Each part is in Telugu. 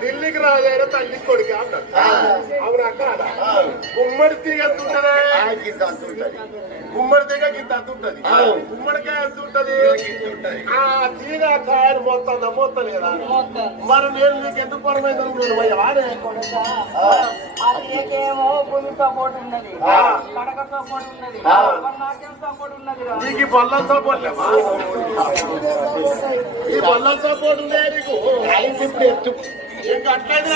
ఢిల్లీకి రాజైన తల్లి కొడుకు అన్నాడు. అవునా కాదా? గుమ్మడి తీగ ఎంత ఉంటది? గుమ్మడి తీగ ఇంత అంత ఉంటది. గుమ్మడికాయ ఎంత ఉంటది? ఆ తీగ కాయలు మొత్తం మొత్తలేదా? మరి నేను నీకు ఎందుకు పరమైంది అనుకున్నాను? వాడే నీకు ఈ బల్లం సపోర్ట్ లేవా? ఈ బల్లం సపోర్ట్ ఉందే నీకు? ఇప్పుడు ఎత్తు ఇంకా అట్లయితే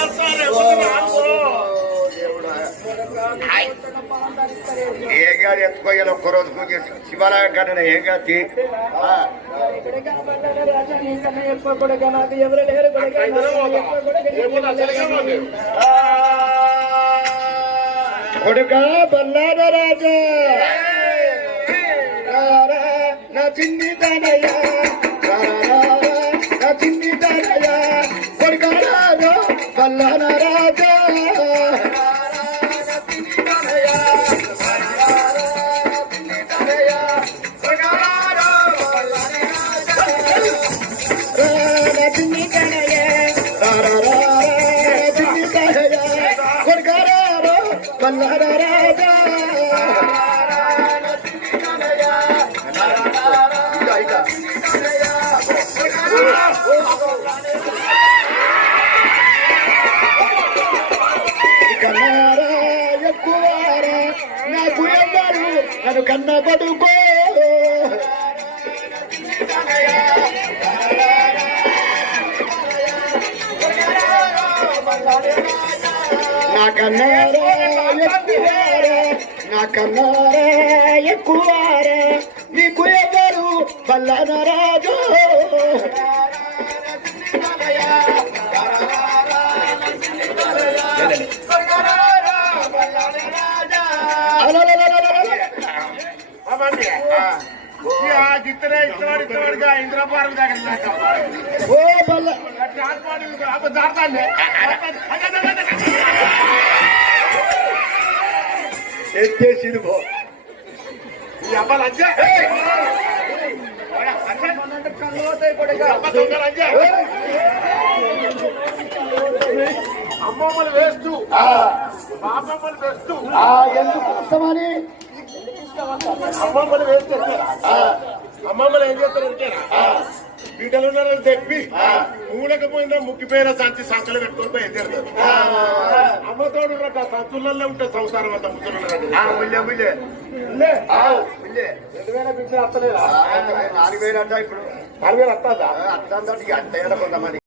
ఏం కాదు ఎత్తుకోయాలి ఒక్కరోజు శివాలయం కన్నా ఏం కాదు కొడుక బల్లాడ రాజా నా చిన్ని దానయ్య నా చిన్ని దానయ్య కొడుక బల్లాడ రాజా బల్లాడ రాజా కన్నారా ఎక్కువారా నాకు ఎవ్వరు నన్ను కన్న కొడుకో నా కన్నారా ఎక్కువారా నా కన్నారా ఎక్కువారా నీకు ఎవ్వరు బల్లాన రాజు గిత్తనే ఇష్టవాడిగా ఇంద్రపారం దగ్గర ఓ బల్ల ఎత్తేసిడు పో అమ్మమ్మలు వేస్తూ బాపమ్మలు వేస్తూ ఎందుకు వస్తామని అమ్మమ్మలు వేస్తే అమ్మమ్మలు ఏం చేస్తారు అంటేనా బిడ్డలు ఉన్నారని చెప్పి మూలకపోయిందా ముక్కిపోయిన సంచి సంకలు పెట్టుకొని బయలుదేరుతారు. అమ్మతోడు సంచులలో ఉంటే సంసారం అంతా ముసలు ముల్లే 2000 పింఛన్ వస్తలేదా? 4000 అంట ఇప్పుడు 4000 వస్తుందా? అర్థం కొంతమంది